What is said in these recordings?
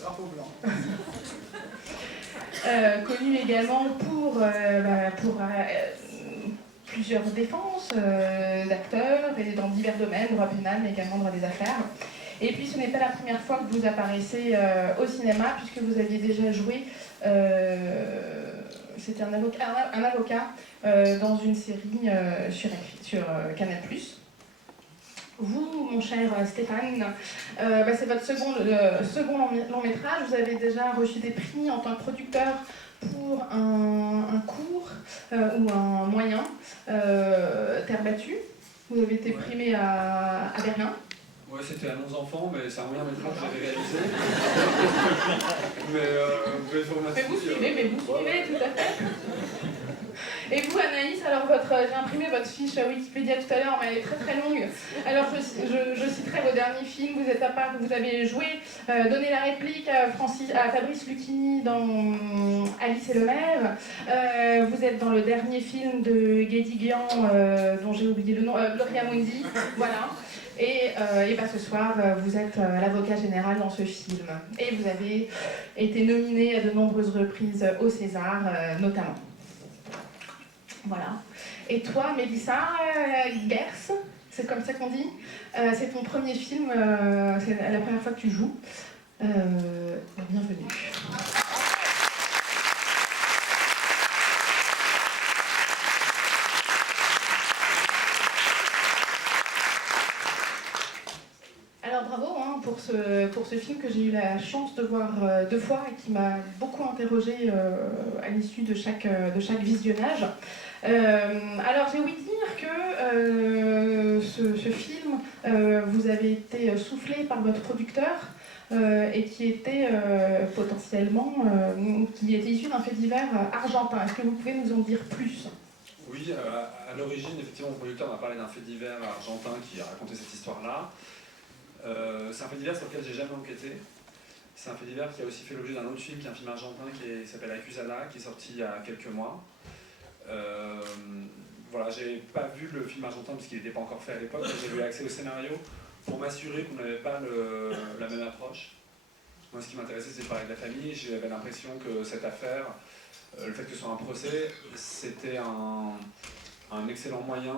Drapeau blanc. Connu également pour plusieurs défenses d'acteurs et dans divers domaines, droit pénal mais également droit des affaires. Et puis ce n'est pas la première fois que vous apparaissez au cinéma puisque vous aviez déjà joué, c'était un avocat dans une série sur Canal+. Vous, mon cher Stéphane, c'est votre second long métrage. Vous avez déjà reçu des prix en tant que producteur pour un court ou un moyen, Terre battue. Vous avez été primé à Berlin. Ouais, c'était à 11 enfants, mais c'est un moyen métrage que j'avais réalisé. mais je vous remercie. Vous suivez, tout à fait. Et vous, Anaïs, alors j'ai imprimé votre fiche Wikipédia tout à l'heure, mais elle est très très longue. Alors je citerai vos derniers films. Vous avez joué, donné la réplique à Fabrice Lucchini dans Alice et le maire. Vous êtes dans le dernier film de Guédiguian, dont j'ai oublié le nom, Gloria Mundi. Voilà. Et ce soir, vous êtes l'avocat général dans ce film. Et vous avez été nominé à de nombreuses reprises au César, notamment. Voilà. Et toi, Mélissa Gers, c'est comme ça qu'on dit, c'est ton premier film, c'est la première fois que tu joues. Bienvenue. Alors bravo pour ce film que j'ai eu la chance de voir 2 fois et qui m'a beaucoup interrogée à l'issue de chaque visionnage. Alors j'ai ouï dire que ce film, vous avez été soufflé par votre producteur et qui était potentiellement qui était issu d'un fait divers argentin. Est-ce que vous pouvez nous en dire plus ? Oui, à l'origine, effectivement, mon producteur m'a parlé d'un fait divers argentin qui a raconté cette histoire-là. C'est un fait divers sur lequel j'ai jamais enquêté. C'est un fait divers qui a aussi fait l'objet d'un autre film, qui est un film argentin qui s'appelle Acusada, qui est sorti il y a quelques mois. Voilà, j'ai pas vu le film argentin parce qu'il n'était pas encore fait à l'époque, mais j'ai eu accès au scénario pour m'assurer qu'on n'avait pas la même approche. Moi, ce qui m'intéressait, c'est de parler de la famille. J'avais l'impression que cette affaire, le fait que ce soit un procès, c'était un excellent moyen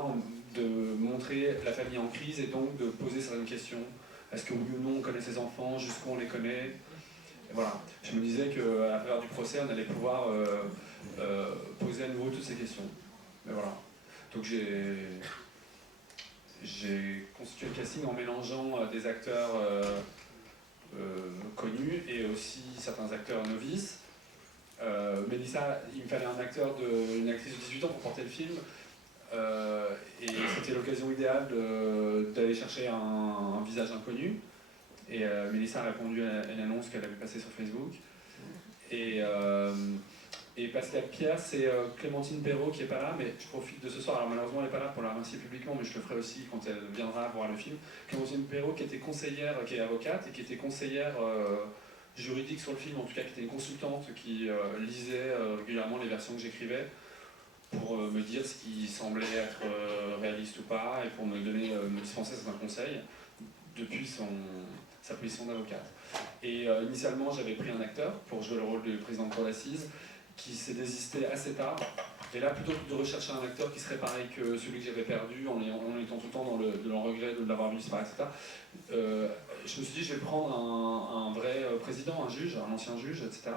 de montrer la famille en crise et donc de poser certaines questions. Est-ce que oui ou non on connaît ses enfants, jusqu'où on les connaît? Et voilà. Je me disais qu'à la faveur du procès, on allait pouvoir poser à nouveau toutes ces questions. Mais voilà. Donc j'ai constitué le casting en mélangeant des acteurs connus et aussi certains acteurs novices. Mélissa, il me fallait une actrice de 18 ans pour porter le film. Et c'était l'occasion idéale d'aller chercher un visage inconnu. Et Mélissa a répondu à une annonce qu'elle avait passée sur Facebook. Et Pascal Pierre, c'est Clémentine Perrault qui n'est pas là, mais je profite de ce soir. Alors malheureusement, elle n'est pas là pour la remercier publiquement, mais je le ferai aussi quand elle viendra voir le film. Clémentine Perrault, qui était conseillère, qui est avocate et qui était conseillère juridique sur le film, en tout cas qui était une consultante qui lisait régulièrement les versions que j'écrivais pour me dire ce qui semblait être réaliste ou pas et pour me dispenser certains conseils depuis sa position d'avocate. Et initialement, j'avais pris un acteur pour jouer le rôle du président de cour d'assises qui s'est désisté assez tard. Et là, plutôt que de rechercher un acteur qui serait pareil que celui que j'avais perdu, en étant tout le temps dans le regret de l'avoir vu disparaître, etc., je me suis dit, je vais prendre un vrai président, un juge, un ancien juge, etc.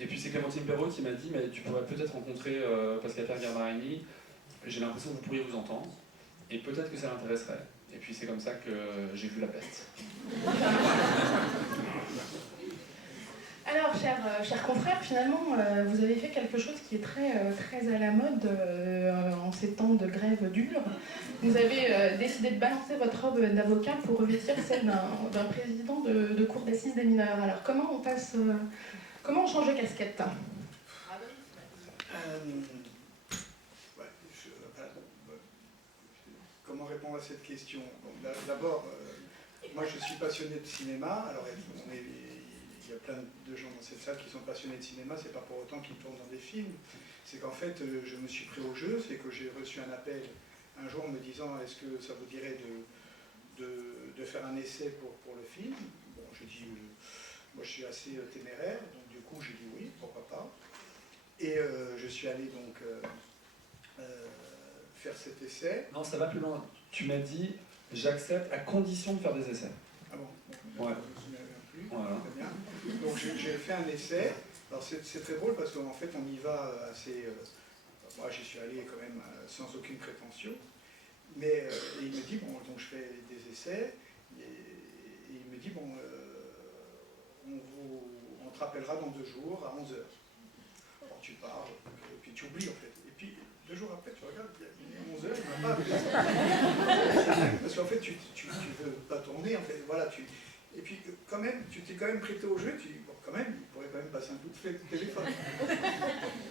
Et puis c'est Clémentine Perrault qui m'a dit, mais tu pourrais peut-être rencontrer Pascal Pierre Garbarini, j'ai l'impression que vous pourriez vous entendre, et peut-être que ça l'intéresserait. Et puis c'est comme ça que j'ai vu La Peste. Alors, chers confrères, finalement, vous avez fait quelque chose qui est très à la mode en ces temps de grève dure. Vous avez décidé de balancer votre robe d'avocat pour revêtir celle d'un président de cour d'assises des mineurs. Alors, comment on change de casquette? Comment répondre à cette question? D'abord, moi je suis passionné de cinéma. Alors, il y a plein de gens dans cette salle qui sont passionnés de cinéma, c'est pas pour autant qu'ils tournent dans des films. C'est qu'en fait, je me suis pris au jeu, c'est que j'ai reçu un appel un jour me disant est-ce que ça vous dirait de faire un essai pour le film? Bon, je dis suis assez téméraire, donc du coup j'ai dit oui, pourquoi pas. Et je suis allé donc faire cet essai. Non, ça va plus loin. Tu m'as dit, j'accepte à condition de faire des essais. Ah bon, Ouais. je me souviens plus. Voilà. Très bien. Donc j'ai fait un essai. Alors c'est très drôle parce qu'en fait on y va assez... moi j'y suis allé quand même sans aucune prétention. Mais et il me dit, bon, donc je fais des essais, et il me dit, bon, on te rappellera dans 2 jours à 11h. Alors tu pars, et puis tu oublies en fait. Et puis 2 jours après, tu regardes, il est 11h, il m'a pas appelé. Parce qu'en fait, tu veux pas tourner, en fait, voilà, et puis quand même, tu t'es quand même prêté au jeu, bon, quand même, il pourrait quand même passer un coup de téléphone.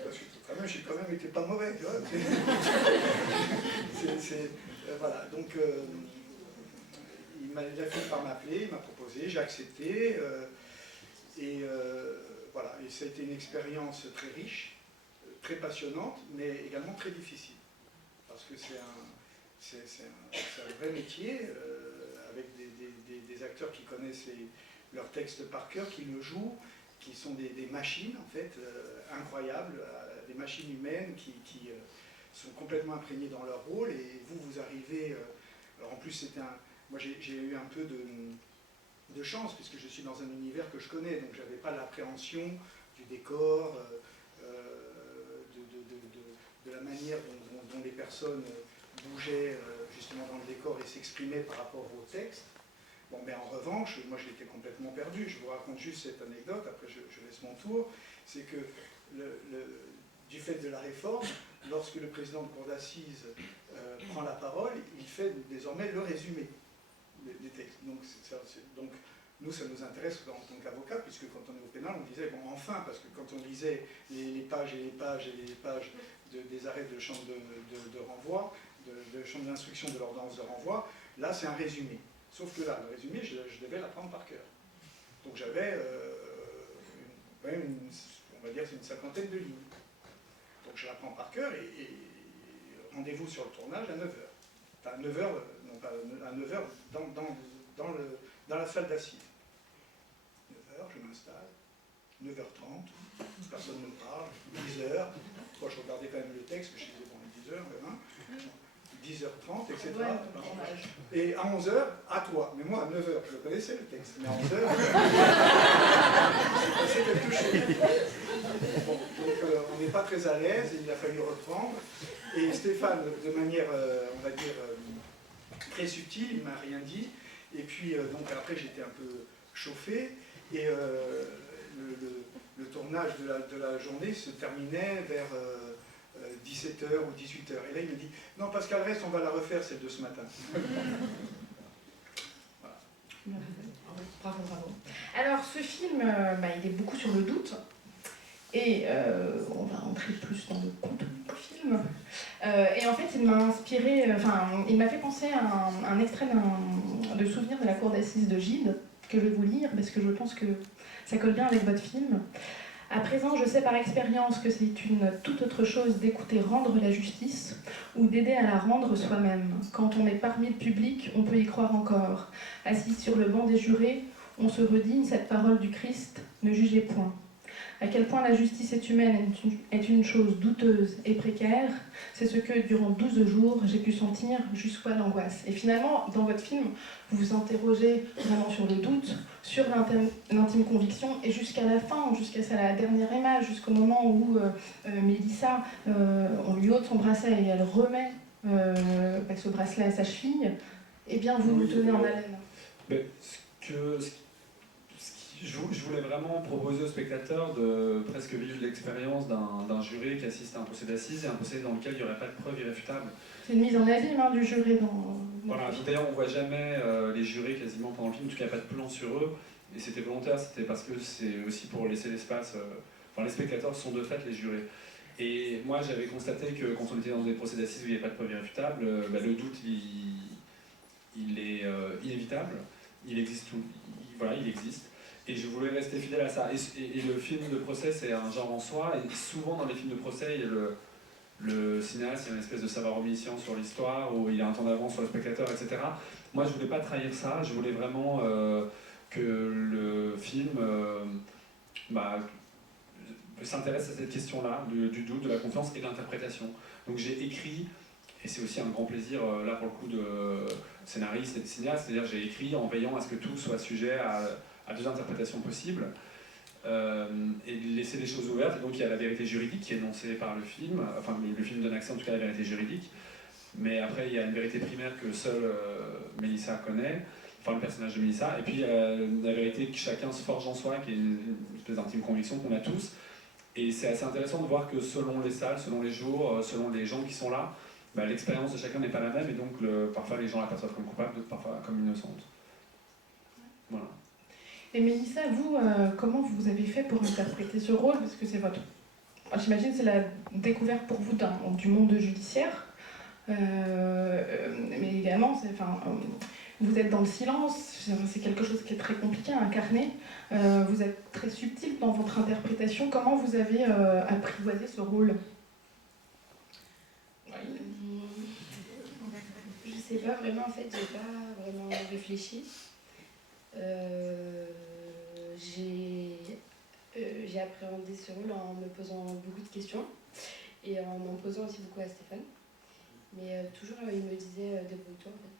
Parce que quand même, j'ai quand même été pas mauvais, tu vois. Voilà, donc il a fini par m'appeler, il m'a proposé, j'ai accepté, voilà, et ça a été une expérience très riche, très passionnante, mais également très difficile, parce que c'est un vrai métier, avec des acteurs qui connaissent leurs textes par cœur, qui le jouent, qui sont des machines, en fait, incroyables, des machines humaines qui sont complètement imprégnés dans leur rôle, et vous arrivez... alors en plus, moi j'ai eu un peu de chance, puisque je suis dans un univers que je connais, donc je n'avais pas l'appréhension du décor, de la manière dont les personnes bougeaient justement dans le décor et s'exprimaient par rapport au texte. Bon, mais en revanche, moi j'étais complètement perdu. Je vous raconte juste cette anecdote, après je laisse mon tour. C'est que du fait de la réforme, lorsque le président de cour d'assises prend la parole, il fait désormais le résumé des textes. Donc nous, ça nous intéresse en tant qu'avocat, puisque quand on est au pénal, on disait, bon, enfin, parce que quand on lisait les pages et les pages et les pages des arrêts de chambre de renvoi, de chambre d'instruction de l'ordonnance de renvoi, là, c'est un résumé. Sauf que là, le résumé, je devais l'apprendre par cœur. Donc j'avais, on va dire, c'est une 50aine de lignes. Donc je l'apprends par cœur et rendez-vous sur le tournage à 9h. Enfin, 9h, non pas à 9h, dans la salle d'assises. 9h, je m'installe. 9h30, personne ne parle. 10h, moi je regardais quand même le texte, je disais, bon, 10h, demain. 10h30, etc. Et à 11h, à toi. Mais moi, à 9h, je connaissais le texte. Mais à 11h, c'est quelque chose. Bon, donc, on n'est pas très à l'aise, et il a fallu reprendre. Et Stéphane, de manière, on va dire, très subtile, il ne m'a rien dit. Et puis, donc après, j'étais un peu chauffé. Et le tournage de la journée se terminait vers... 17h ou 18h. Et là, il me dit, non, Pascal, reste, on va la refaire, celle de ce matin. Voilà. Bravo, bravo. Alors, ce film, il est beaucoup sur le doute. Et on va entrer plus dans le contenu du film. Et en fait, il m'a inspiré, il m'a fait penser à un extrait de Souvenir de la cour d'assises de Gide, que je vais vous lire, parce que je pense que ça colle bien avec votre film. À présent, je sais par expérience que c'est une toute autre chose d'écouter rendre la justice ou d'aider à la rendre soi-même. Quand on est parmi le public, on peut y croire encore. Assis sur le banc des jurés, on se redigne cette parole du Christ, ne jugez point. À quel point la justice est humaine est une chose douteuse et précaire, c'est ce que, durant 12 jours, j'ai pu sentir jusqu'à l'angoisse. Et finalement, dans votre film, vous vous interrogez vraiment sur le doute, sur l'intime conviction, et jusqu'à la fin, jusqu'à la dernière image, jusqu'au moment où Mélissa, on lui ôte son bracelet et elle remet ce bracelet à sa cheville, eh bien, vous nous tenez en haleine. Mais je voulais vraiment proposer aux spectateurs de presque vivre l'expérience d'un juré qui assiste à un procès d'assises et un procès dans lequel il n'y aurait pas de preuves irréfutables. C'est une mise en abîme du juré dans voilà, d'ailleurs on ne voit jamais les jurés quasiment pendant le film, en tout cas il n'y a pas de plan sur eux, et c'était volontaire, c'était parce que c'est aussi pour laisser l'espace, les spectateurs sont de fait les jurés. Et moi j'avais constaté que quand on était dans des procès d'assises où il n'y avait pas de preuves irréfutables, le doute il est inévitable, il existe, il existe. Et je voulais rester fidèle à ça. Et le film de procès, c'est un genre en soi. Et souvent, dans les films de procès, il y a le cinéaste, il y a une espèce de savoir omniscient sur l'histoire, où il y a un temps d'avance sur le spectateur, etc. Moi, je voulais pas trahir ça. Je voulais vraiment que le film s'intéresse à cette question-là, du doute, de la confiance et de l'interprétation. Donc j'ai écrit, et c'est aussi un grand plaisir là pour le coup de scénariste et de cinéaste, c'est-à-dire j'ai écrit en veillant à ce que tout soit sujet à deux interprétations possibles, et de laisser les choses ouvertes. Et donc il y a la vérité juridique qui est énoncée par le film, enfin le film donne accès en tout cas à la vérité juridique, mais après il y a une vérité primaire que seule Mélissa connaît, enfin le personnage de Mélissa, et puis la vérité que chacun se forge en soi, qui est une espèce d'intime conviction qu'on a tous. Et c'est assez intéressant de voir que selon les salles, selon les jours, selon les gens qui sont là, l'expérience de chacun n'est pas la même, et donc parfois les gens la perçoivent comme coupable, d'autres parfois comme innocente. Voilà. Et Mélissa, vous, comment vous avez fait pour interpréter ce rôle? Parce que c'est votre... J'imagine c'est la découverte pour vous du monde judiciaire, mais également, vous êtes dans le silence, c'est quelque chose qui est très compliqué à incarner. Vous êtes très subtil dans votre interprétation. Comment vous avez apprivoisé ce rôle? Je sais pas vraiment, en fait, j'ai pas vraiment réfléchi. J'ai appréhendé ce rôle en me posant beaucoup de questions et en posant aussi beaucoup à Stéphane. Mais toujours, il me disait débrouille-toi en fait.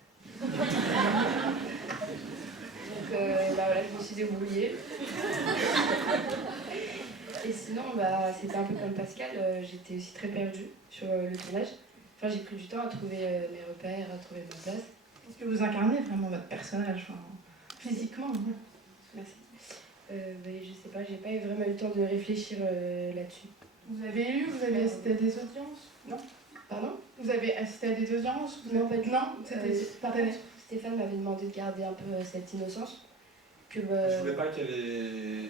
Donc voilà, je me suis débrouillée. Et sinon, c'était un peu comme Pascal, j'étais aussi très perdue sur le tournage. Enfin, j'ai pris du temps à trouver mes repères, à trouver ma place. Est-ce que vous incarnez vraiment votre personnage, physiquement? Merci. Je sais pas, j'ai pas eu vraiment eu le temps de réfléchir là-dessus. Vous avez assisté à des audiences? Non? Pardon? Vous avez assisté à des audiences? Non, pas du tout. Non, c'était partagé. Stéphane m'avait demandé de garder un peu cette innocence. Je voulais pas qu'elle ait...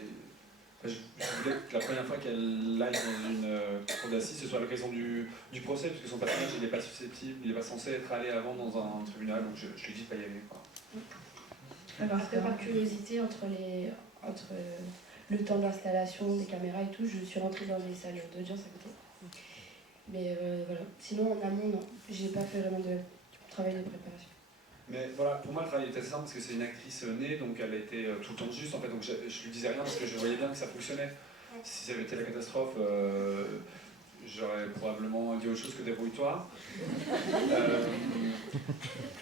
je voulais que la première fois qu'elle aille dans une cour d'assises, ce soit à l'occasion du procès, puisque son personnage il n'est pas susceptible, il n'est pas censé être allé avant dans un tribunal, donc je lui ai dit de pas y aller. Quoi. Alors, après, par curiosité, entre le temps d'installation des caméras et tout, je suis rentrée dans les salles d'audience à côté. Mais voilà. Sinon, en amont, non. J'ai pas fait vraiment de travail de préparation. Mais voilà, pour moi, le travail était assez simple parce que c'est une actrice née, donc elle a été tout le temps juste en fait. Donc je lui disais rien parce que je voyais bien que ça fonctionnait. Si ça avait été la catastrophe, j'aurais probablement dit autre chose que débrouille-toi.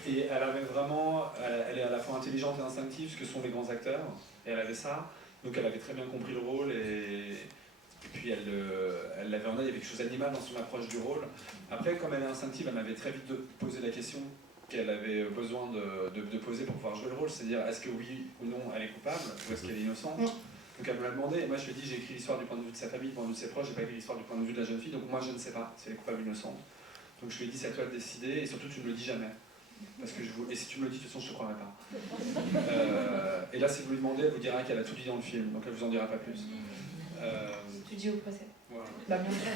Et elle avait vraiment, elle est à la fois intelligente et instinctive, ce que sont les grands acteurs, et elle avait ça. Donc elle avait très bien compris le rôle et puis elle l'avait en œil, il y avait quelque chose d'animal dans son approche du rôle. Après, comme elle est instinctive, elle m'avait très vite posé la question qu'elle avait besoin de poser pour pouvoir jouer le rôle, c'est-à-dire est-ce que oui ou non elle est coupable, ou est-ce qu'elle est innocente. Donc elle me l'a demandé, et moi je lui ai dit j'ai écrit l'histoire du point de vue de sa famille, du point de vue de ses proches, j'ai pas écrit l'histoire du point de vue de la jeune fille, donc moi je ne sais pas si elle est coupable ou innocente. Donc je lui ai dit c'est à toi de décider, et surtout tu ne me le dis jamais. Parce que et si tu me le dis, de toute façon je te croirai pas. Et là si vous lui demandez, elle vous dira qu'elle a tout dit dans le film, donc elle vous en dira pas plus. Tu dis au procès. Voilà. Bien sûr.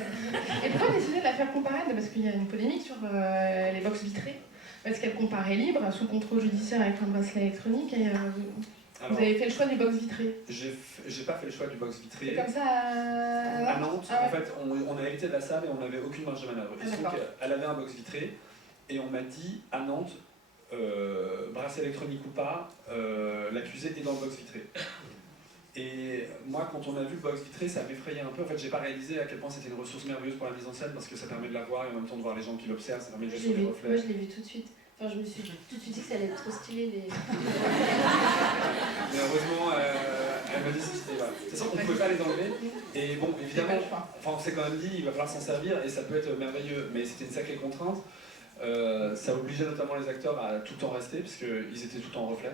Et pourquoi décider de la faire comparaître? Parce qu'il y a une polémique sur les box vitrées. Parce qu'elle comparait libre, sous contrôle judiciaire avec un bracelet électronique, et vous avez fait le choix du box vitré. J'ai pas fait le choix du box vitré. C'est comme ça à Nantes, ouais. En fait, on a hérité de la salle et on n'avait aucune marge de manœuvre. Et donc, elle avait un box vitré, et on m'a dit, à Nantes, bracelet électronique ou pas, l'accusé est dans le box vitré. Et moi, quand on a vu le box vitré, ça m'effrayait un peu. En fait, j'ai pas réalisé à quel point c'était une ressource merveilleuse pour la mise en scène, parce que ça permet de la voir et en même temps de voir les gens qui l'observent, ça permet de juste les reflets. Moi, je l'ai vu tout de suite. Enfin, je me suis tout de suite dit que ça allait être trop stylé. Mais heureusement, elle m'a dit que c'était voilà. De toute façon, on ne pouvait pas les enlever. Et bon, évidemment, on s'est quand même dit il va falloir s'en servir et ça peut être merveilleux. Mais c'était une sacrée contrainte. Ça obligeait notamment les acteurs à tout le temps rester, parce qu'ils étaient tout le temps en reflet,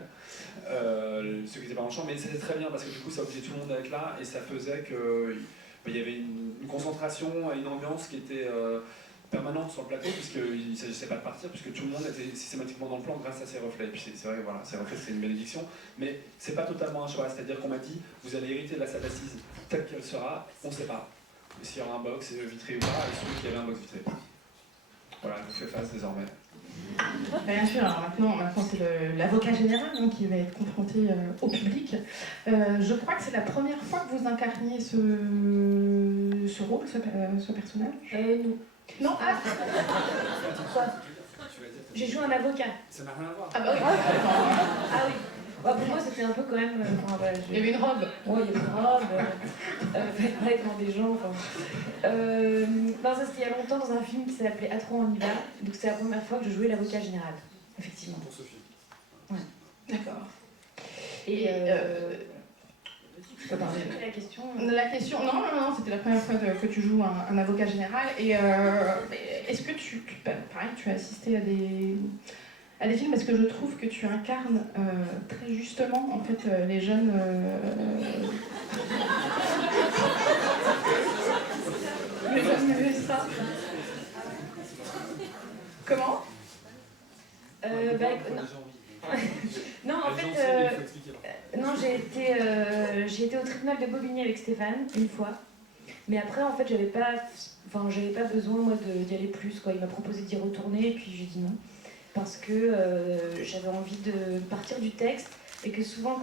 ceux qui étaient pas en champ, mais c'était très bien parce que du coup ça obligeait tout le monde à être là et ça faisait qu'il y avait une concentration et une ambiance qui était permanente sur le plateau, puisqu'il ne s'agissait pas de partir, puisque tout le monde était systématiquement dans le plan grâce à ces reflets. Et puis c'est vrai, voilà, ces reflets c'est une bénédiction, mais c'est pas totalement un choix, c'est-à-dire qu'on m'a dit vous allez hériter de la salle d'assises telle qu'elle sera, on ne sait pas. S'il y aura un box vitré ou pas, il se trouve qu'il y avait un box vitré. Voilà, je vous fais face désormais. Bien sûr, alors maintenant c'est l'avocat général qui va être confronté au public. Je crois que c'est la première fois que vous incarniez ce rôle, ce personnage. Non. Non, ah Quoi? J'ai joué un avocat. Ça n'a rien à voir. bah oui. Ah oui. Pour moi, c'était un peu quand même. Il y avait une robe. Ouais, il y avait une robe. Fallait pas être devant des gens. Non, ça c'était il y a longtemps dans un film qui s'appelait À trois on y va. Donc c'était la première fois que je jouais l'avocat général, effectivement. Pour Sophie. Ouais. D'accord. Et la question. La question, non, c'était la première fois que tu joues un avocat général. Et est-ce que pareil, tu as assisté à des films parce que je trouve que tu incarnes très justement en fait les jeunes. Les jeunes magistrats. Comment Non, en fait, non, j'ai été au tribunal de Bobigny avec Stéphane une fois, mais après en fait j'avais pas besoin moi d'y aller plus quoi. Il m'a proposé d'y retourner et puis j'ai dit non parce que j'avais envie de partir du texte et que souvent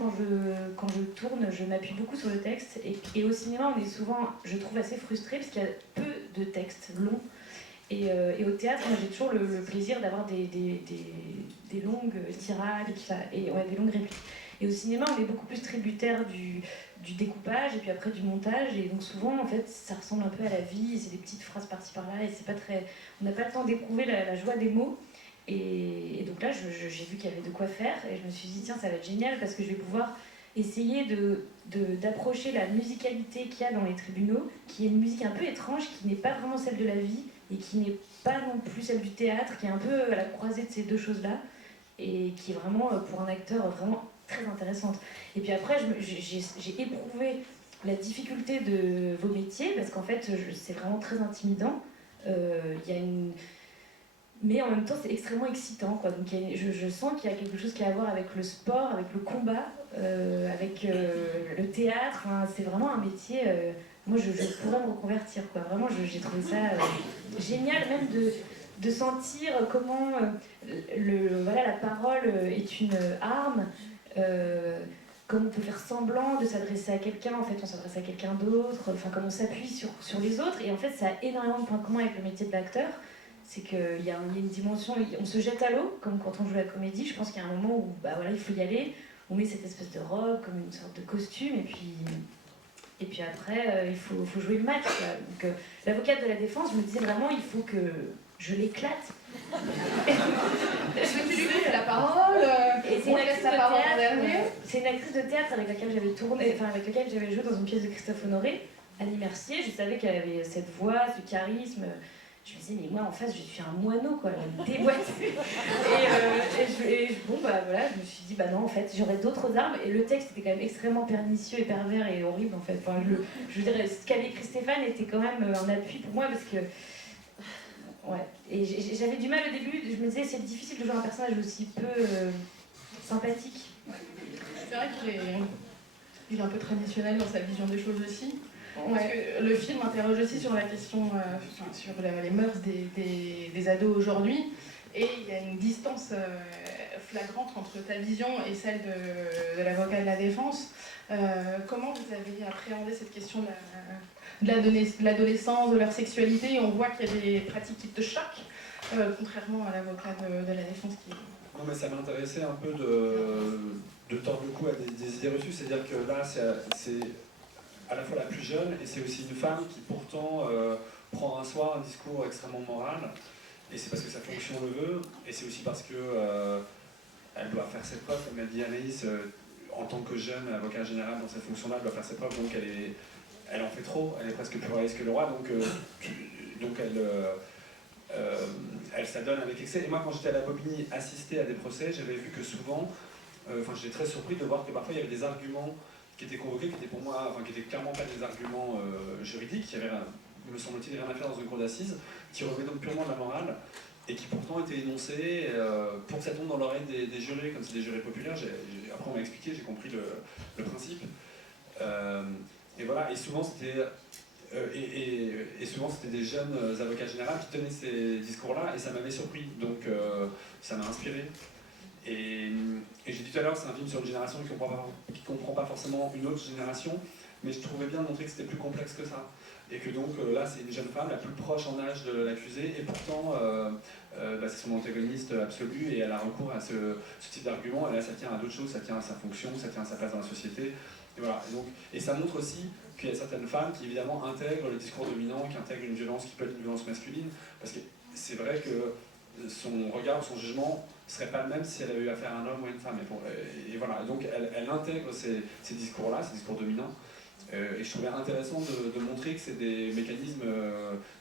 quand je tourne je m'appuie beaucoup sur le texte et au cinéma on est souvent je trouve assez frustré parce qu'il y a peu de textes longs. Et au théâtre, moi j'ai toujours le plaisir d'avoir des longues tirades et des longues répliques. Et au cinéma, on est beaucoup plus tributaire du découpage et puis après du montage. Et donc souvent, en fait, ça ressemble un peu à la vie. C'est des petites phrases par-ci par-là et c'est pas très. On n'a pas le temps d'éprouver la joie des mots. Et donc là, j'ai vu qu'il y avait de quoi faire et je me suis dit tiens, ça va être génial parce que je vais pouvoir essayer d'approcher la musicalité qu'il y a dans les tribunaux, qui est une musique un peu étrange, qui n'est pas vraiment celle de la vie et qui n'est pas non plus celle du théâtre, qui est un peu à la croisée de ces deux choses-là, et qui est vraiment, pour un acteur, vraiment très intéressante. Et puis après, j'ai éprouvé la difficulté de vos métiers, parce qu'en fait, c'est vraiment très intimidant. Mais en même temps, c'est extrêmement excitant, quoi. Donc, je sens qu'il y a quelque chose qui a à voir avec le sport, avec le combat, avec le théâtre. Enfin, c'est vraiment un métier... moi, je pourrais me reconvertir, quoi. Vraiment, j'ai trouvé ça génial, même de sentir comment la parole est une arme, comme on peut faire semblant de s'adresser à quelqu'un, en fait, on s'adresse à quelqu'un d'autre, enfin, comme on s'appuie sur les autres. Et en fait, ça a énormément de points communs avec le métier de l'acteur. C'est qu'il y a une dimension, on se jette à l'eau, comme quand on joue la comédie. Je pense qu'il y a un moment où il faut y aller. On met cette espèce de robe, comme une sorte de costume, et puis après, il faut jouer le match. Quoi. Donc, l'avocate de la défense, je me disais vraiment, il faut que je l'éclate. Est-ce que tu lui donnes la parole et c'est une actrice de théâtre avec laquelle j'avais tourné, enfin avec laquelle j'avais joué dans une pièce de Christophe Honoré, Annie Mercier. Je savais qu'elle avait cette voix, ce charisme. Je me disais, mais moi en face, je suis un moineau, quoi, elle me déboîte. Je me suis dit, bah non, en fait, j'aurais d'autres armes. Et le texte était quand même extrêmement pernicieux et pervers et horrible, en fait. Enfin, je veux dire, ce qu'avait écrit Stéphane était quand même un appui pour moi parce que. Ouais. Et j'avais du mal au début, je me disais, c'est difficile de jouer un personnage aussi peu sympathique. C'est vrai qu'il est un peu traditionnel dans sa vision des choses aussi. Parce que le film interroge aussi sur la question, sur les mœurs des ados aujourd'hui, et il y a une distance flagrante entre ta vision et celle de l'avocat de la défense. Comment vous avez appréhendé cette question de l'adolescence, de leur sexualité? On voit qu'il y a des pratiques qui te choquent, contrairement à l'avocat de la défense qui... Non, mais ça m'intéressait un peu de tordre le cou à des idées reçues, c'est-à-dire que là, c'est à la fois la plus jeune et c'est aussi une femme qui pourtant prend un soir un discours extrêmement moral, et c'est parce que sa fonction le veut, et c'est aussi parce que elle doit faire ses preuves, comme a dit Anaïs, en tant que jeune avocat général dans cette fonction-là, elle doit faire ses preuves, donc elle en fait trop, elle est presque plus royaliste que le roi, donc elle s'adonne avec excès. Et moi, quand j'étais à la Bobigny, assisté à des procès, j'avais vu que souvent, j'étais très surpris de voir que parfois il y avait des arguments qui étaient convoqués, qui étaient pour moi, qui étaient clairement pas des arguments juridiques, qui avaient, me semble-t-il, rien à faire dans une cour d'assises, qui relevaient donc purement de la morale, et qui pourtant étaient énoncés pour que ça tombe dans l'oreille des jurés, comme c'est des jurés populaires. Après on m'a expliqué, j'ai compris le principe. Et voilà, et souvent c'était souvent c'était des jeunes avocats généraux qui tenaient ces discours-là, et ça m'avait surpris, donc ça m'a inspiré. Et j'ai dit tout à l'heure, c'est un film sur une génération qui comprend pas forcément une autre génération, mais je trouvais bien de montrer que c'était plus complexe que ça. Et que donc là, c'est une jeune femme la plus proche en âge de l'accusé, et pourtant, c'est son antagoniste absolu, et elle a recours à ce type d'argument, et là, ça tient à d'autres choses, ça tient à sa fonction, ça tient à sa place dans la société. Et, voilà. Et ça montre aussi qu'il y a certaines femmes qui, évidemment, intègrent le discours dominant, qui intègrent une violence qui peut être une violence masculine, parce que c'est vrai que son regard, son jugement ne serait pas le même si elle avait eu affaire à un homme ou à une femme. Et voilà, donc elle intègre ces discours-là, ces discours dominants. Et je trouvais intéressant de montrer que c'est des mécanismes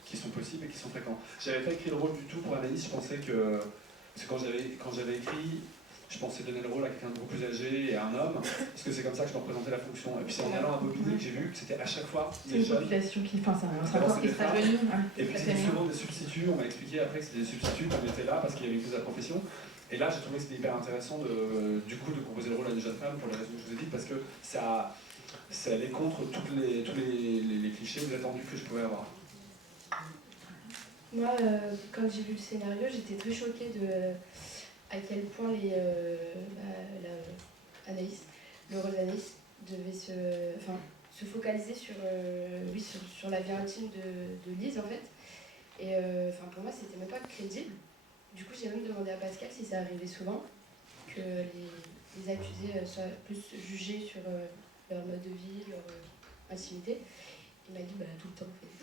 qui sont possibles et qui sont fréquents. J'avais pas écrit le rôle du tout pour Anaïs, je pensais que... Parce que quand j'avais écrit, je pensais donner le rôle à quelqu'un de beaucoup plus âgé et à un homme, parce que c'est comme ça que je me représentais la fonction. Et puis c'est en allant à Bobigny que j'ai vu que c'était à chaque fois des jeunes. C'est une population qui... Enfin, c'est un corps qui se rajeunit. Et puis c'était souvent des substituts, on m'a expliqué après que c'était des substituts qu'on était là parce qu'il y avait une cause de la profession. Et là, j'ai trouvé que c'était hyper intéressant du coup de proposer le rôle à une jeune femme pour les raisons que je vous ai dites, parce que ça allait contre tous les clichés ou les attendus que je pouvais avoir. Moi, quand j'ai lu le scénario, j'étais très choquée à quel point Anaïs, le rôle d'Anaïs devait se focaliser sur la vie intime de Lise, en fait. Et pour moi, c'était même pas crédible. Du coup, j'ai même demandé à Pascal si ça arrivait souvent, que les accusés soient plus jugés sur leur mode de vie, leur intimité. Il m'a dit tout le temps, en fait.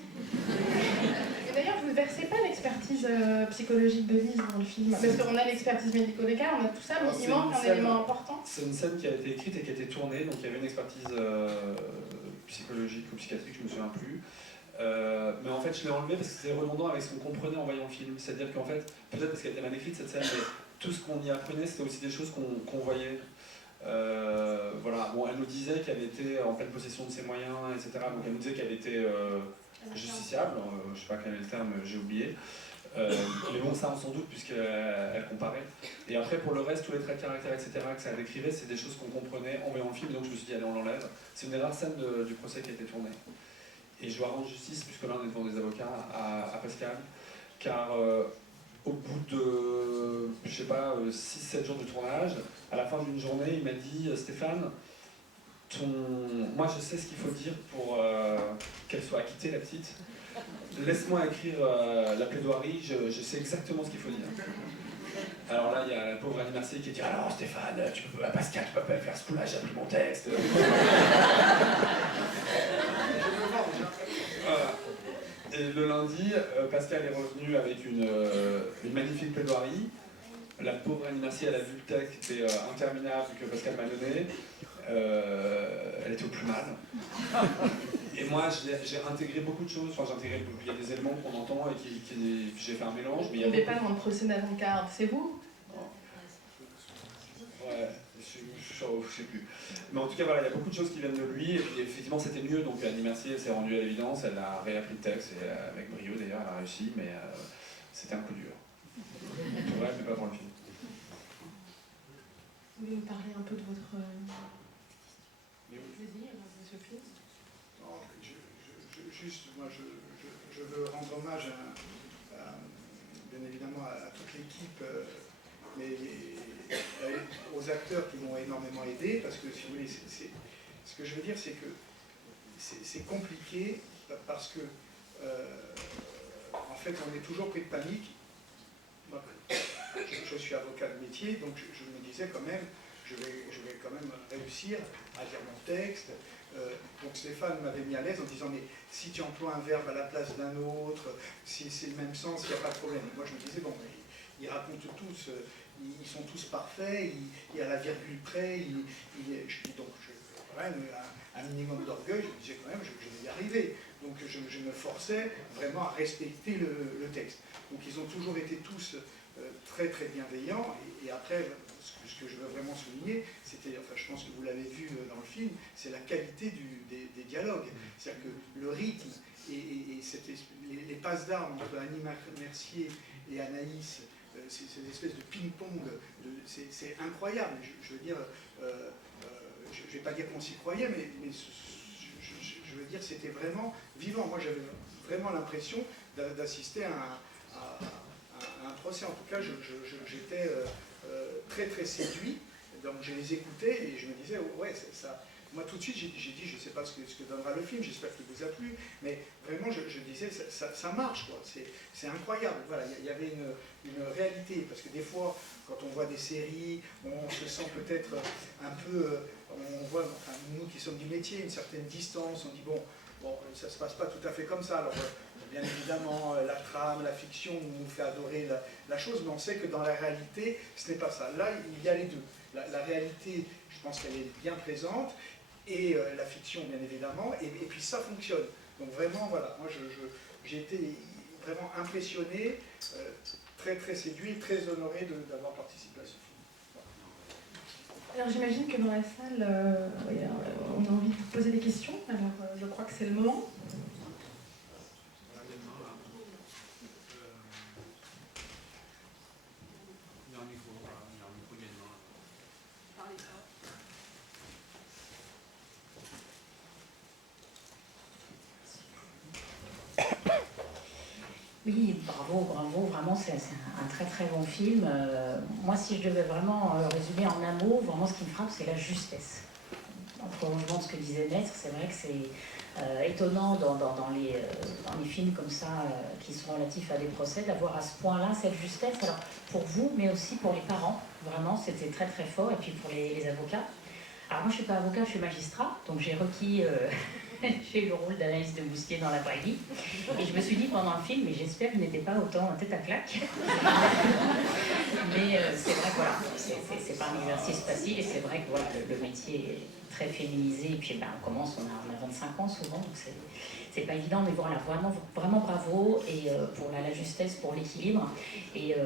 Et d'ailleurs, vous ne versez pas l'expertise psychologique de Lise dans le film, parce qu'on a l'expertise médico-légale, on a tout ça, mais il manque un élément important. C'est une scène qui a été écrite et qui a été tournée, donc il y avait une expertise psychologique ou psychiatrique, je ne me souviens plus. Mais en fait, je l'ai enlevé parce que c'était redondant avec ce qu'on comprenait en voyant le film. C'est-à-dire qu'en fait, peut-être parce qu'elle était mal écrite cette scène, mais tout ce qu'on y apprenait, c'était aussi des choses qu'on voyait. Voilà. Bon, elle nous disait qu'elle était en pleine possession de ses moyens, etc. Donc elle nous disait qu'elle était justiciable, je sais pas quel est le terme, j'ai oublié. Mais bon, ça on s'en doute puisqu'elle comparait. Et après, pour le reste, tous les traits de caractère, etc., que ça décrivait, c'est des choses qu'on comprenait en voyant le film, donc je me suis dit, allez, on l'enlève. C'est une des rares scènes du procès qui a été tournée. Et je dois rendre justice, puisque là on est devant des avocats, à Pascal, car au bout de, je sais pas, 6-7 jours de tournage, à la fin d'une journée, il m'a dit « Stéphane, moi je sais ce qu'il faut dire pour qu'elle soit acquittée, la petite. Laisse-moi écrire la plaidoirie, je sais exactement ce qu'il faut dire. » Alors là, il y a la pauvre Annie Mercier qui dit « Alors Stéphane, Pascal, tu peux pas faire ce coup-là, j'ai appris mon texte. » Voilà. Et le lundi, Pascal est revenu avec une magnifique plaidoirie. La pauvre Annie Mercier, elle a vu le texte, qui était interminable, que Pascal m'a donné. Elle était au plus mal. Et moi, j'ai intégré beaucoup de choses. Enfin, il y a des éléments qu'on entend et j'ai fait un mélange. Mais il n'y avait pas dans le procès d'avocat, c'est vous? Ouais, je sais plus. Mais en tout cas, voilà, il y a beaucoup de choses qui viennent de lui. Et puis, effectivement, c'était mieux. Donc, Annie Mercier s'est rendue à l'évidence. Elle a réappris le texte, et avec brio d'ailleurs, elle a réussi. Mais c'était un coup dur. Pour elle, mais pas pour le film. Vous voulez me parler un peu de votre désir de ce film? Non, juste, moi, je veux rendre hommage bien évidemment à toute l'équipe, mais aux acteurs qui m'ont énormément aidé, parce que, si vous voulez, ce que je veux dire, c'est que c'est compliqué, parce que, en fait, on est toujours pris de panique. Moi, je suis avocat de métier, donc je me disais quand même, je vais quand même réussir à dire mon texte. Donc Stéphane m'avait mis à l'aise en disant, mais si tu emploies un verbe à la place d'un autre, si c'est le même sens, il n'y a pas de problème. Et moi je me disais, bon, ils racontent tous, ils sont tous parfaits, il y a la virgule près, donc quand même un minimum d'orgueil, je me disais quand même, je vais y arriver. Donc je me forçais vraiment à respecter le texte. Donc ils ont toujours été tous très très bienveillants, et après, ce que je veux vraiment souligner, c'était, enfin je pense que vous l'avez vu dans le film, c'est la qualité des dialogues. C'est-à-dire que le rythme et les passes d'armes entre Annie Mercier et Anaïs, ces espèces de ping-pong, c'est incroyable. Je veux dire, je ne vais pas dire qu'on s'y croyait, mais je veux dire, c'était vraiment vivant. Moi, j'avais vraiment l'impression d'assister à un procès. En tout cas, j'étais très très séduit. Donc, je les écoutais et je me disais, ouais, moi tout de suite j'ai dit, je ne sais pas ce que donnera le film, j'espère qu'il vous a plu, mais vraiment je disais, ça marche, quoi. C'est incroyable. Voilà, il y avait une réalité, parce que des fois, quand on voit des séries, on se sent peut-être un peu, on voit, enfin, nous qui sommes du métier, une certaine distance, on dit bon, ça ne se passe pas tout à fait comme ça. Alors, bien évidemment, la trame, la fiction nous fait adorer la chose, mais on sait que dans la réalité, ce n'est pas ça. Là, il y a les deux. La réalité, je pense qu'elle est bien présente, et la fiction, bien évidemment, et puis ça fonctionne. Donc vraiment, voilà, moi j'ai été vraiment impressionné, très très séduit, très honoré d'avoir participé à ce film. Alors j'imagine que dans la salle, on a envie de vous poser des questions, alors je crois que c'est le moment. Oui, bravo, vraiment c'est un très très bon film. Moi, si je devais vraiment résumer en un mot, vraiment ce qui me frappe, c'est la justesse. En prolongement de ce que disait Maître, c'est vrai que c'est étonnant dans les films comme ça, qui sont relatifs à des procès, d'avoir à ce point-là cette justesse. Alors pour vous, mais aussi pour les parents, vraiment, c'était très très fort, et puis pour les avocats. Alors moi, je ne suis pas avocat, je suis magistrat, donc j'ai requis... j'ai eu le rôle d'analyste de Moustier dans la vraie vie. Et je me suis dit pendant le film, mais j'espère que je n'étais pas autant en tête à claque. Mais c'est vrai que voilà, c'est pas un exercice facile, et c'est vrai que voilà, le métier est très féminisé. Et puis on commence, on a 25 ans souvent, donc c'est pas évident. Mais voilà, vraiment bravo, et pour la justesse, pour l'équilibre. Et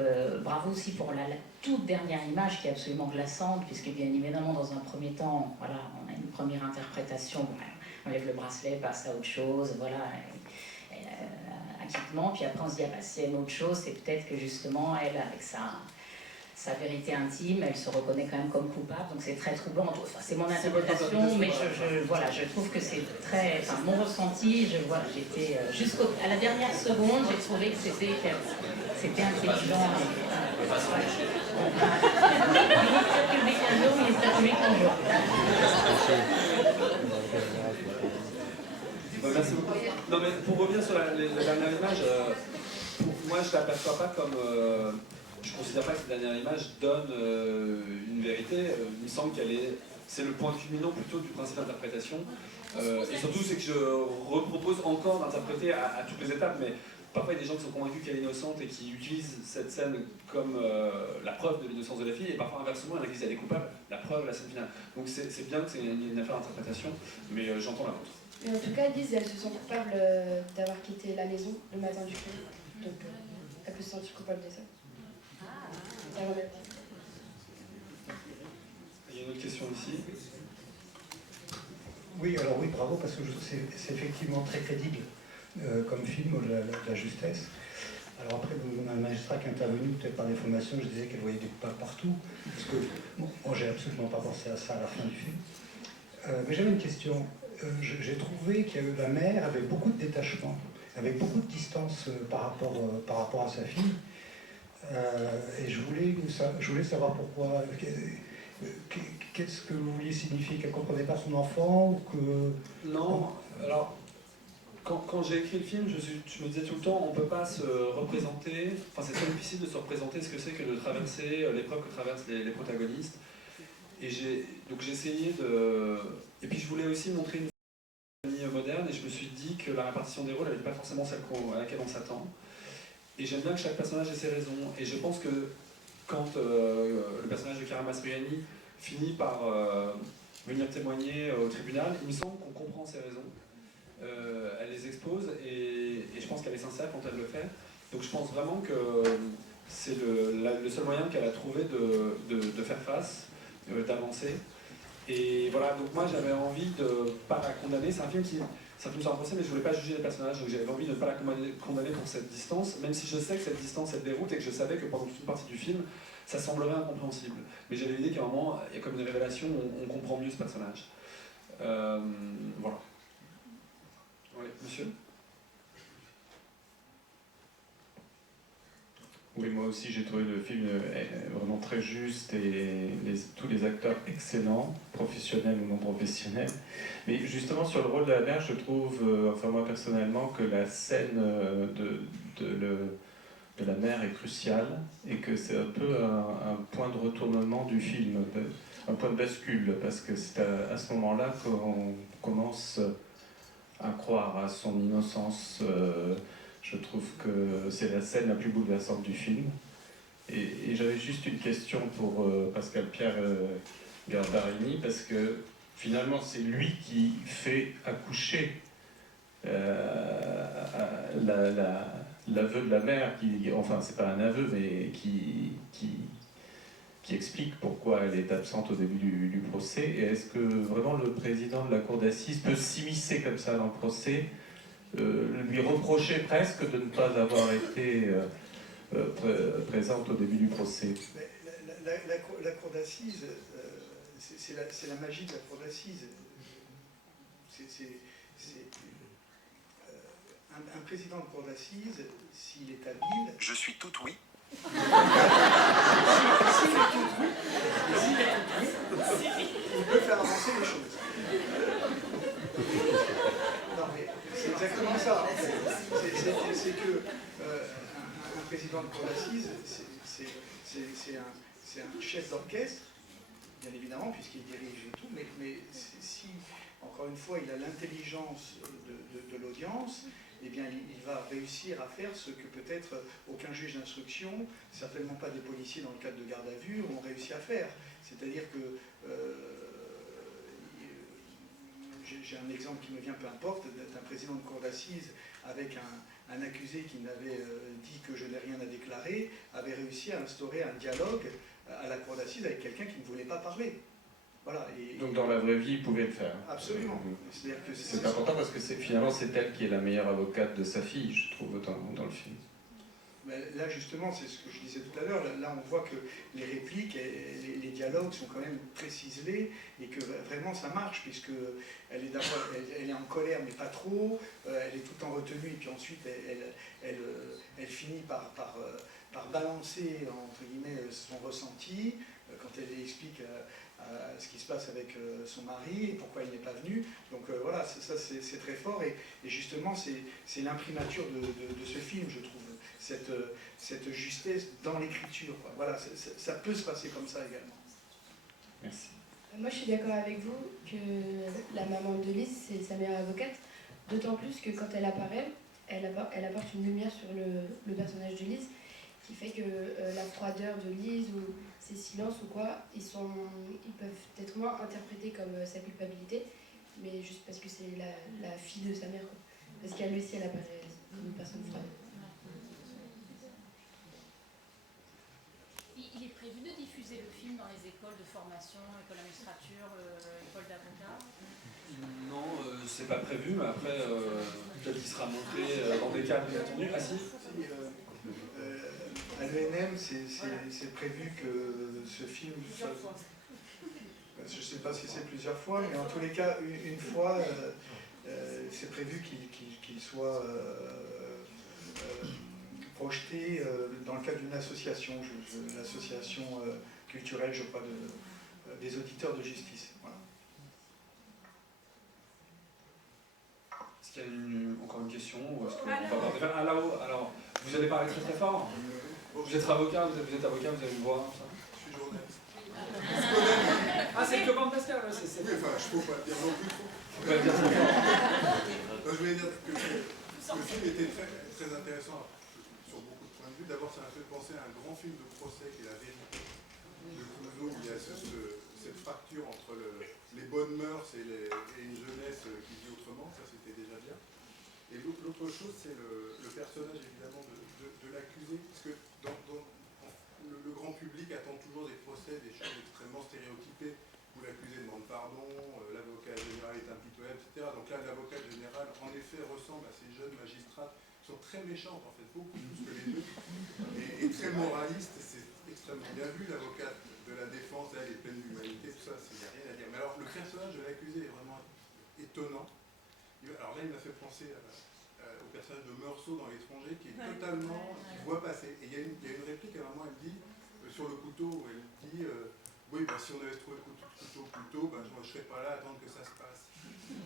bravo aussi pour la toute dernière image qui est absolument glaçante, puisque bien évidemment, dans un premier temps, voilà, on a une première interprétation. On lève le bracelet, passe à autre chose, voilà, acquittement, puis après on se dit, ah bah, si elle aime autre chose, c'est peut-être que justement, elle, avec sa vérité intime, elle se reconnaît quand même comme coupable, donc c'est très troublant. Enfin, c'est mon interprétation, mais je trouve que c'est très... Enfin, mon ressenti, j'étais jusqu'à la dernière seconde, j'ai trouvé que c'était intelligent. Ministère public un jour, ministère public un jour. Merci beaucoup. Non, mais pour revenir sur la dernière image, moi je ne l'aperçois pas comme... je ne considère pas que cette dernière image donne une vérité. Il me semble c'est le point culminant plutôt du principe d'interprétation. Et surtout, c'est que je repropose encore d'interpréter à toutes les étapes, mais parfois il y a des gens qui sont convaincus qu'elle est innocente et qui utilisent cette scène comme la preuve de l'innocence de la fille, et parfois inversement, il y en a qui disent qu'elle est coupable, la preuve, la scène finale. Donc c'est bien que c'est une affaire d'interprétation, mais j'entends la vôtre. Mais en tout cas, Lise, elles se sent coupables d'avoir quitté la maison le matin du crime. Donc, elle peut se sentir coupable de ça. Il y a une autre question ici. Oui, alors oui, bravo, parce que c'est effectivement très crédible comme film, la justesse. Alors après, on a un magistrat qui est intervenu, peut-être par déformation, je disais qu'elle voyait des coupables partout, parce que moi, j'ai absolument pas pensé à ça à la fin du film. Mais j'avais une question. J'ai trouvé que la mère avait beaucoup de détachement, avec beaucoup de distance par rapport à sa fille. Et je voulais savoir pourquoi. Qu'est-ce que vous vouliez signifier? Qu'elle ne comprenait pas son enfant ou que... Non, alors, quand j'ai écrit le film, je me disais tout le temps, on ne peut pas se représenter, enfin c'est très difficile de se représenter ce que c'est que de traverser l'épreuve que traversent les protagonistes. Et donc j'ai essayé de... Et puis je voulais aussi montrer une famille moderne, et je me suis dit que la répartition des rôles n'était pas forcément celle à laquelle on s'attend. Et j'aime bien que chaque personnage ait ses raisons. Et je pense que quand le personnage de Chiara Mastroianni finit par venir témoigner au tribunal, il me semble qu'on comprend ses raisons. Elle les expose, et je pense qu'elle est sincère quand elle le fait. Donc je pense vraiment que c'est le seul moyen qu'elle a trouvé de faire face, d'avancer. Et voilà, donc moi j'avais envie de ne pas la condamner. C'est un film sur un procès, mais je ne voulais pas juger les personnages, donc j'avais envie de ne pas la condamner pour cette distance, même si je sais que cette distance elle déroute, et que je savais que pendant toute une partie du film, ça semblerait incompréhensible. Mais j'avais l'idée qu'à un moment, il y a comme une révélation, on comprend mieux ce personnage. Voilà. Oui, monsieur ? Oui, moi moi aussi j'ai trouvé le film vraiment très juste et tous les acteurs excellents, professionnels ou non professionnels. Mais justement sur le rôle de la mère, je trouve, enfin moi personnellement, que la scène de la mère est cruciale et que c'est un peu un point de retournement du film, un point de bascule, parce que c'est à ce moment-là qu'on commence à croire à son innocence. Je trouve que c'est la scène la plus bouleversante du film. Et j'avais juste une question pour Pascal Pierre Garbarini, parce que finalement c'est lui qui fait accoucher l'aveu de la mère, enfin c'est pas un aveu, mais qui explique pourquoi elle est absente au début du procès. Et est-ce que vraiment le président de la cour d'assises peut s'immiscer comme ça dans le procès, lui reprocher presque de ne pas avoir été présente au début du procès? La cour d'assises, c'est la magie de la cour d'assises. Un président de cour d'assises, s'il est habile... Je suis tout oui. Il peut faire avancer les choses. Non mais c'est exactement ça. C'est que un président de cour d'assises, c'est un chef d'orchestre, bien évidemment, puisqu'il dirige et tout, mais si, encore une fois, il a l'intelligence de l'audience, eh bien, il va réussir à faire ce que peut-être aucun juge d'instruction, certainement pas des policiers dans le cadre de garde à vue, ont réussi à faire. C'est-à-dire que j'ai un exemple qui me vient, peu importe, d'un président de cour d'assises avec un accusé qui n'avait dit que je n'ai rien à déclarer, avait réussi à instaurer un dialogue à la cour d'assises avec quelqu'un qui ne voulait pas parler. Voilà, donc dans la vraie vie, il pouvait le faire. Absolument. C'est important parce que finalement c'est elle qui est la meilleure avocate de sa fille, je trouve, dans le film. Mais là justement, c'est ce que je disais tout à l'heure, là on voit que les répliques et les dialogues sont quand même très ciselés et que vraiment ça marche, puisque elle est en colère mais pas trop, elle est tout en retenue et puis ensuite elle finit par balancer entre guillemets son ressenti quand elle explique ce qui se passe avec son mari et pourquoi il n'est pas venu. Donc voilà, ça c'est très fort et justement c'est l'imprimature de ce film, je trouve, cette justesse dans l'écriture. Voilà, ça peut se passer comme ça également. Merci. Moi je suis d'accord avec vous que la maman de Lise, c'est sa meilleure avocate, d'autant plus que quand elle apparaît, elle apporte une lumière sur le personnage de Lise, qui fait que la froideur de Lise ou ses silences ou quoi, ils peuvent être moins interprétés comme sa culpabilité, mais juste parce que c'est la fille de sa mère, quoi. Parce qu'elle aussi, elle apparaît comme une personne froide. Il est prévu de diffuser le film dans les écoles de formation, école de magistrature, école d'avocat? Non, c'est pas prévu, mais après, peut-être qu'il sera montré dans des cadres inattendus. Ah si, à l'ENM, c'est prévu que ce film... Je ne sais pas si c'est plusieurs fois, mais en tous les cas, une fois, c'est prévu qu'il soit projeté dans le cadre d'une association, l'association culturelle, je crois, des auditeurs de justice. Voilà. Est-ce qu'il y a encore une question ou est-ce qu'on va avoir... Ah là-haut, alors, vous allez parler très très fort. Vous êtes avocat, vous avez une voix. Ça. Je suis journaliste. Ah, c'est le copain de Pascal, là, c'est... Oui, enfin, je ne peux pas le dire non plus trop. Vous pouvez le dire très fort. Je voulais dire que le film était très, très intéressant sur beaucoup de points de vue. D'abord, ça m'a fait penser à un grand film de procès qui est La Vérité de Clouseau, où il y a cette fracture entre les bonnes mœurs et une jeunesse qui vit autrement. Ça, c'était déjà bien. Et l'autre chose, c'est le personnage, évidemment, de l'accusé. Parce que le grand public attend toujours des procès, des choses extrêmement stéréotypées, où l'accusé demande pardon, l'avocat général est impitoyable, etc. Donc là, l'avocat général, en effet, ressemble à ces jeunes magistrats qui sont très méchantes, en fait, beaucoup plus que les deux, et très moralistes. C'est extrêmement bien vu. L'avocate de la défense, elle est pleine d'humanité, tout ça, il n'y a rien à dire. Mais alors, le personnage de l'accusé est vraiment étonnant. Alors là, il m'a fait penser à au personnage de Meursault dans L'étranger, qui est totalement, qui voit passer. Et il y a une réplique à un moment, elle dit, sur le couteau, où elle dit, oui, bah, si on avait trouvé le couteau plus tôt, bah, je ne serais pas là à attendre que ça se passe.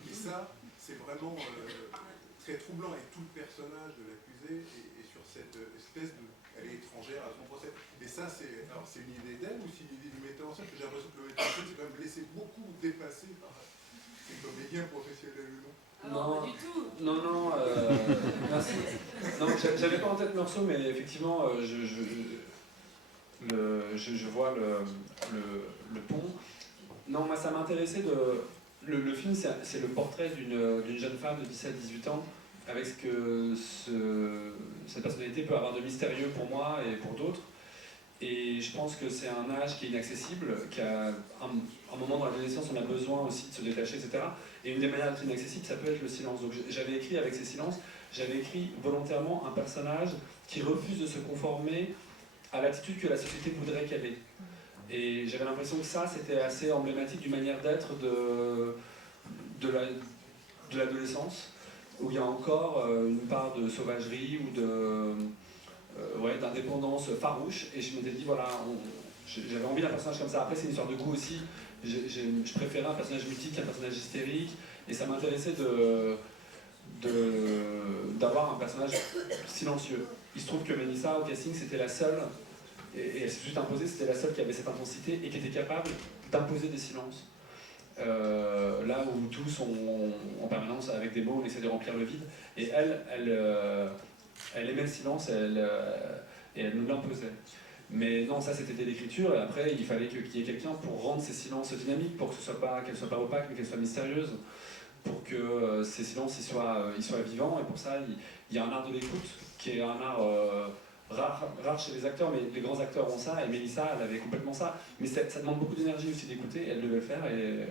Et ça, c'est vraiment très troublant. Et tout le personnage de l'accusé est sur cette espèce de... Elle est étrangère à son procès. Et ça, c'est une idée d'elle ou c'est une idée du metteur en scène? Parce que j'ai l'impression que le metteur en scène s'est quand même laissé beaucoup dépasser par ses comédiens professionnels ou non. Non, pas du tout. Non, merci. Non, j'avais pas en tête Meursault, mais effectivement, je vois le pont. Non, moi, ça m'intéressait de... Le film, c'est le portrait d'une jeune femme de 17-18 ans, avec cette personnalité peut avoir de mystérieux pour moi et pour d'autres. Et je pense que c'est un âge qui est inaccessible, qu'à un moment dans l'adolescence, on a besoin aussi de se détacher, etc. Et une des manières d'être inaccessible, ça peut être le silence. Donc j'avais écrit avec ces silences, j'avais écrit volontairement un personnage qui refuse de se conformer à l'attitude que la société voudrait qu'elle ait. Et j'avais l'impression que ça, c'était assez emblématique d'une manière d'être de l'adolescence, où il y a encore une part de sauvagerie ou d'indépendance farouche. Et je m'étais dit, voilà, j'avais envie d'un personnage comme ça. Après, c'est une histoire de goût aussi. Je préférais un personnage mutique qu'un personnage hystérique. Et ça m'intéressait d'avoir un personnage silencieux. Il se trouve que Mélissa, au casting, c'était la seule, et elle s'est juste imposée, c'était la seule qui avait cette intensité et qui était capable d'imposer des silences. Là où tous, en permanence, avec des mots, on essaie de remplir le vide. Et elle aimait le silence et elle nous l'imposait. Mais non, ça c'était de l'écriture, et après il fallait qu'il y ait quelqu'un pour rendre ces silences dynamiques, pour que qu'elles soient pas opaques, mais qu'elles soient mystérieuses, pour que ces silences ils soient vivants, et pour ça il y a un art de l'écoute, qui est un art rare chez les acteurs, mais les grands acteurs ont ça, et Mélissa elle avait complètement ça. Mais ça demande beaucoup d'énergie aussi d'écouter, elle devait le faire, et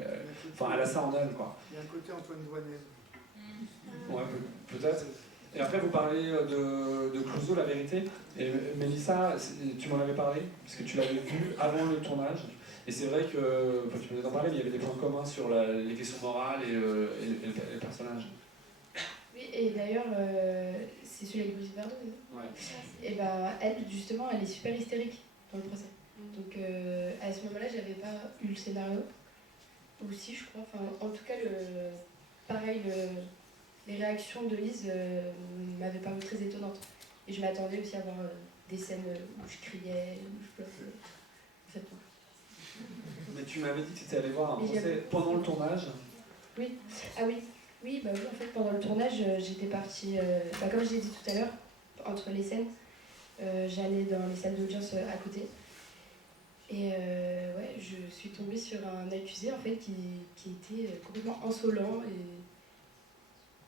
elle a ça en elle, quoi. Il y a un côté Antoine Douanet. Ouais, peut-être. Et après, vous parlez de Clouseau, La Vérité. Et Mélissa, tu m'en avais parlé, parce que tu l'avais vu avant le tournage. Et c'est vrai que, tu peux peut-être en parler, mais il y avait des points communs sur les questions morales et le personnage. Oui, et d'ailleurs, c'est celui avec Brigitte Bardot, non? Ouais. Et elle, justement, elle est super hystérique dans le procès. Donc à ce moment-là, j'avais pas eu le scénario. Ou si, je crois. Enfin, en tout cas, les réactions de Lise m'avaient paru très étonnantes. Et je m'attendais aussi à avoir des scènes où je criais, où je pleurais. En fait, non. Mais tu m'avais dit que tu étais allé voir un procès pendant le tournage. Oui. Ah oui. Oui, en fait, pendant le tournage, j'étais partie, comme je l'ai dit tout à l'heure, entre les scènes, j'allais dans les salles d'audience à côté. Et je suis tombée sur un accusé, en fait, qui était complètement insolent et...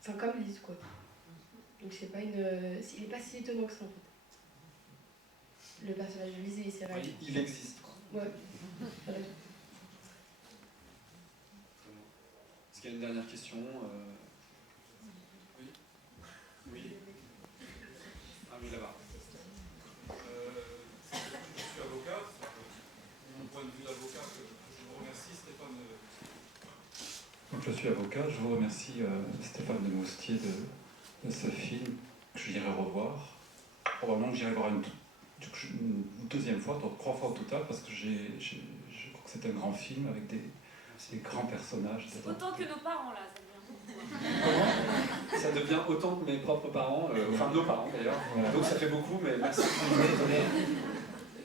Enfin, comme Lise, quoi. Donc c'est pas il est pas si étonnant que ça, en fait. Le personnage de Lise et ses réactions. Il existe, quoi. Ouais. Voilà. Est-ce qu'il y a une dernière question? Oui. Oui. Ah oui, là-bas. Je suis avocat. Mon point de vue d'avocat, je vous remercie, Stéphane. Donc, je suis avocat, je vous remercie Stéphane Demoustier de ce film que je dirais revoir. Probablement que j'irai voir une deuxième fois, donc 3 fois au total, parce que je crois que c'est un grand film avec des grands personnages. C'est autant que nos parents là, ça devient. Comment? Ça devient autant que mes propres parents, enfin nos parents d'ailleurs. Voilà. Donc ça fait beaucoup, mais merci.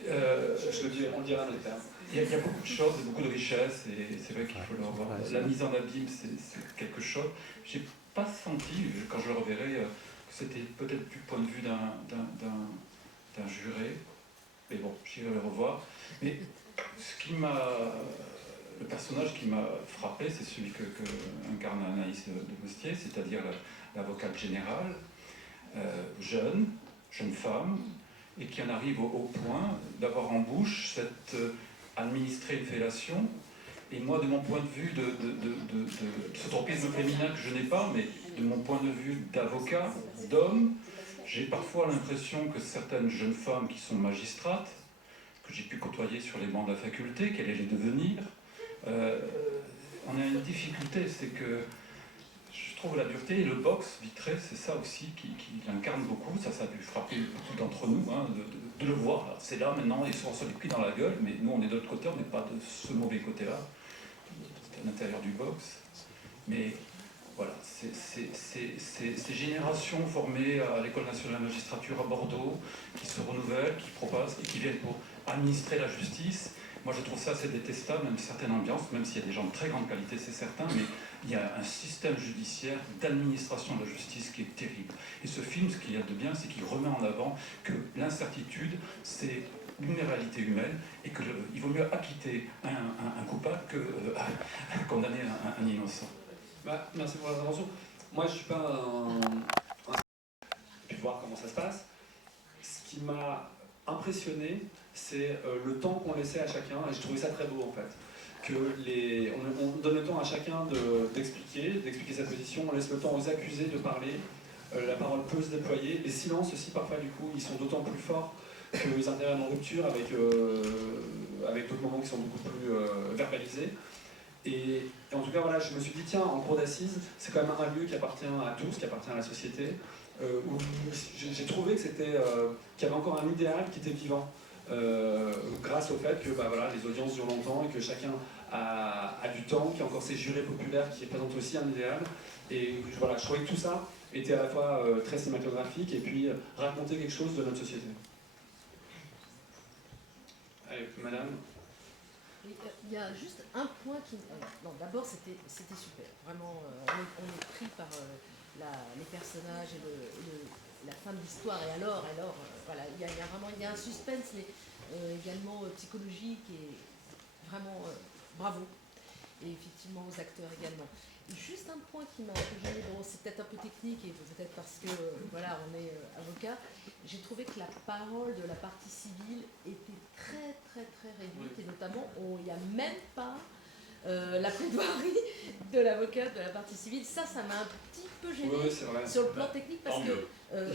On le dira à notre terme. Il y a beaucoup de choses, beaucoup de richesses, et c'est vrai qu'il faut le revoir. La mise en abîme, c'est quelque chose. J'ai pas senti, quand je le reverrai, que c'était peut-être du point de vue d'un juré. Mais bon, j'irai le revoir. Mais le personnage qui m'a frappé, c'est celui que incarne Anaïs Demoustier, c'est-à-dire l'avocate générale, jeune femme, et qui en arrive au point d'avoir en bouche administrer une fellation. Et moi, de mon point de vue de ce tropisme féminin que je n'ai pas, mais de mon point de vue d'avocat, d'homme, j'ai parfois l'impression que certaines jeunes femmes qui sont magistrates, que j'ai pu côtoyer sur les bancs de la faculté, quel est les devenir, on a une difficulté, c'est que trouve la dureté, et le box vitré, c'est ça aussi qui incarne beaucoup, ça a dû frapper beaucoup d'entre nous, hein, de le voir, c'est là maintenant, ils sont pris dans la gueule, mais nous on est de l'autre côté, on n'est pas de ce mauvais côté-là, c'est à l'intérieur du box, mais voilà, ces générations formées à l'École nationale de la magistrature à Bordeaux, qui se renouvellent, qui proposent et qui viennent pour administrer la justice. Moi, je trouve ça assez détestable, même certaine ambiance, même s'il y a des gens de très grande qualité, c'est certain, mais il y a un système judiciaire d'administration de la justice qui est terrible. Et ce film, ce qu'il y a de bien, c'est qu'il remet en avant que l'incertitude, c'est une réalité humaine et qu'il vaut mieux acquitter un coupable que condamner un innocent. Bah, merci pour l'intervention. Moi, je ne suis pas un... Puis voir comment ça se passe. Ce qui m'a impressionné, c'est le temps qu'on laissait à chacun, et j'ai trouvé ça très beau en fait. On donne le temps à chacun d'expliquer sa position, on laisse le temps aux accusés de parler, la parole peut se déployer, les silences aussi parfois du coup, ils sont d'autant plus forts qu'ils interviennent en rupture avec d'autres moments qui sont beaucoup plus verbalisés. Et en tout cas, voilà, je me suis dit, tiens, en cour d'assises, c'est quand même un lieu qui appartient à tous, qui appartient à la société, où j'ai trouvé que qu'il y avait encore un idéal qui était vivant, grâce au fait que voilà, les audiences durent longtemps et que chacun a du temps, qu'il y a encore ces jurés populaires qui représentent aussi un idéal. Et voilà, je trouvais que tout ça était à la fois très cinématographique et puis raconter quelque chose de notre société. Allez, madame. Il y a juste un point qui... Non, d'abord, c'était super. Vraiment, on est pris par les personnages et la fin de l'histoire. Et alors voilà, il y a un suspense, mais également psychologique et vraiment bravo. Et effectivement aux acteurs également. Et juste un point qui m'a un peu gêné, bon, c'est peut-être un peu technique et peut-être parce que voilà, on est avocat. J'ai trouvé que la parole de la partie civile était très réduite, et notamment il n'y a même pas la plaidoirie de l'avocat de la partie civile. Ça m'a un petit peu gêné sur le plan technique parce que même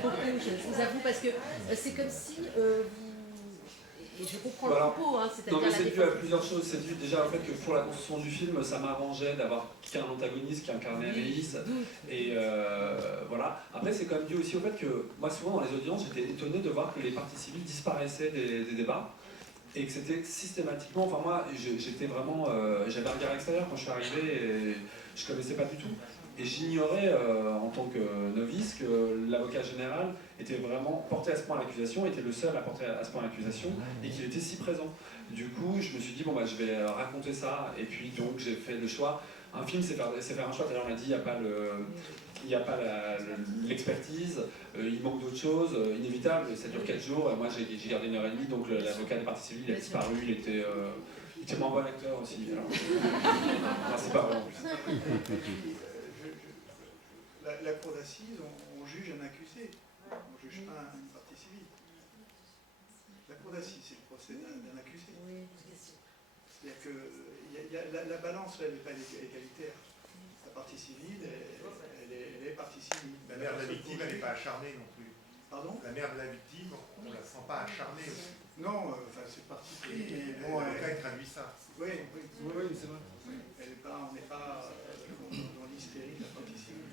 beaucoup, je vous avoue, parce que c'est comme si et je comprends le propos, hein, c'est-à-dire non, mais c'est dû à plusieurs choses. C'est dû déjà au fait que pour la construction du film, ça m'arrangeait d'avoir qu'un antagoniste qui incarnait Amélis. Et voilà. Après, c'est quand même dû aussi au fait que moi, souvent dans les audiences, j'étais étonné de voir que les parties civiles disparaissaient des débats. Et que c'était systématiquement. Enfin, moi, j'étais vraiment. J'avais un regard extérieur quand je suis arrivé et je connaissais pas du tout. Et j'ignorais, en tant que novice, que l'avocat général était vraiment porté à ce point à l'accusation, était le seul à porter à ce point à l'accusation, et qu'il était si présent. Du coup, je me suis dit, bon, je vais raconter ça, et puis donc j'ai fait le choix. Un film, c'est faire un choix. Tout à l'heure, on a dit, il n'y a pas l'expertise, il manque d'autres choses, inévitable, ça dure 4 jours, et moi j'ai gardé 1h30, donc l'avocat des parties civiles a disparu, il était moins bon acteur aussi. Alors. Non, c'est pas vrai en plus. La cour d'assises, on juge un accusé, on ne juge pas une partie civile. La cour d'assises, c'est le procès d'un accusé. C'est-à-dire que la balance, là, elle n'est pas égalitaire. La partie civile, elle est partie civile. La mère de la victime, elle n'est pas acharnée non plus. Pardon ? La mère de la victime, on ne la sent pas acharnée aussi. Non, c'est parti pris. Mais bon, l'avocat, il traduit ça. Oui, c'est vrai. On n'est pas dans l'hystérie de la partie civile.